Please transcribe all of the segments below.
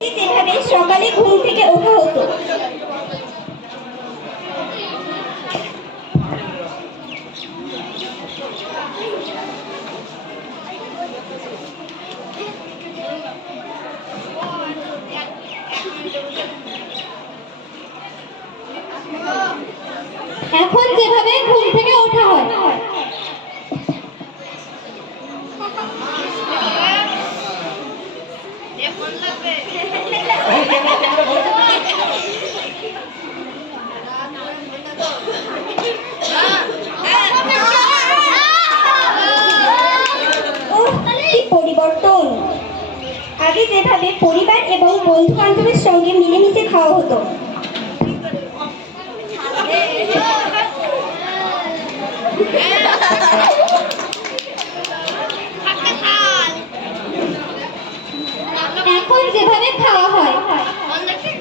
যেভাবে সকালে ঘুম থেকে ওঠা হতো। এখন যেভাবে ঘুম থেকে ওঠা হয় উফ, কি পরিবর্তন। আগে যেভাবে পরিবার এবং বন্ধু বান্ধবের সঙ্গে মিলেমিশে খাওয়া হতো। এখন যেভাবে খাওয়া হয় নো ক্যারিং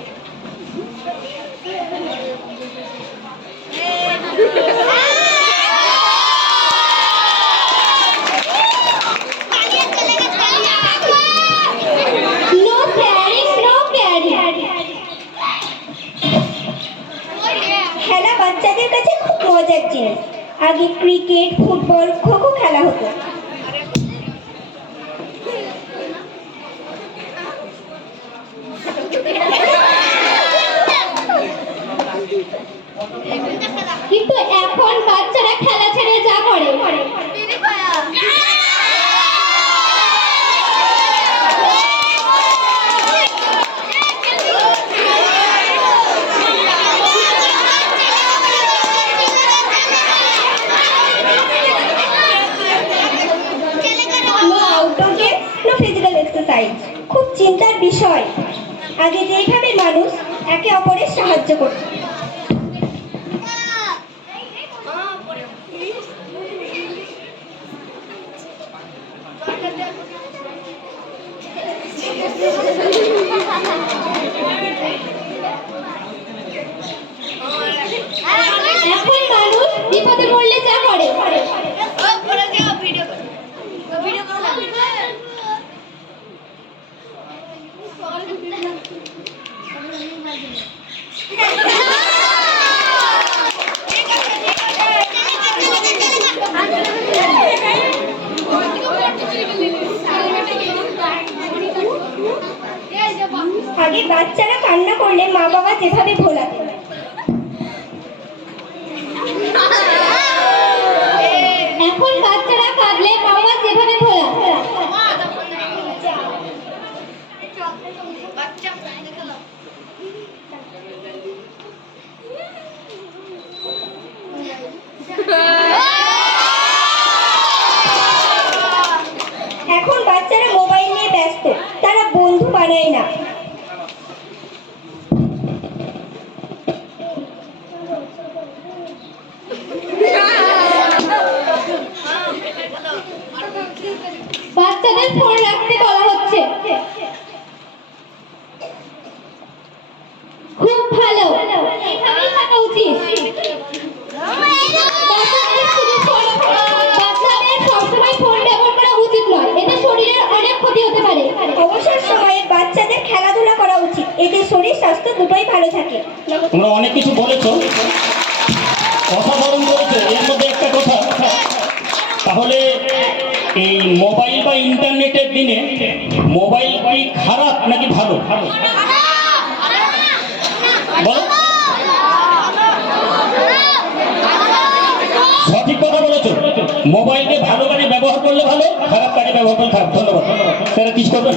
নো ক্যারিং খেলা বাচ্চাদের কাছে খুব মজার জিনিস। আগে ক্রিকেট ফুটবল খো খো খেলা হতো। এখন বাচ্চারা খেলা ছেড়ে যা করে। খুব চিন্তার বিষয়। আগে যেইভাবে মানুষ একে অপরের সাহায্য করত। এখন মানুষ বিপদে পড়লে যা করে। আগে বাচ্চারা কান্না করলে মা বাবা যেভাবে ভোলাতেন এখন বাচ্চারা কাঁদলে মা বাবা যেভাবে ভোলা এখন বাচ্চারা মোবাইল নিয়ে ব্যস্ত, তারা বন্ধু বানায় না বাচ্চাদের ফোন রাখতে বলা হচ্ছে খুব ভালো এইভাবেই থাকা উচিত বাচ্চাদের শুধু ফোন- বাচ্চাদের সবসময় ফোন ব্যবহার করা উচিত নয় এতে শরীরের অনেক ক্ষতি হতে পারে অবসর সময়ে বাচ্চাদের খেলাধুলা করা উচিত এতে শরীর স্বাস্থ্য দুটোই ভালো থাকে। তোমরা অনেক কিছু বলেছ। অসাধারণ করেছ, এর মধ্যে একটা কথা। তাহলে এই মোবাইল বা ইন্টারনেটের দিনে মোবাইল কি খারাপ নাকি ভালো? সঠিক কথা বলেছ। মোবাইলকে ভালো কাজে ব্যবহার করলে ভালো, খারাপ কাজে ব্যবহার করলে খারাপ। ধন্যবাদ। স্যার কিছু করবেন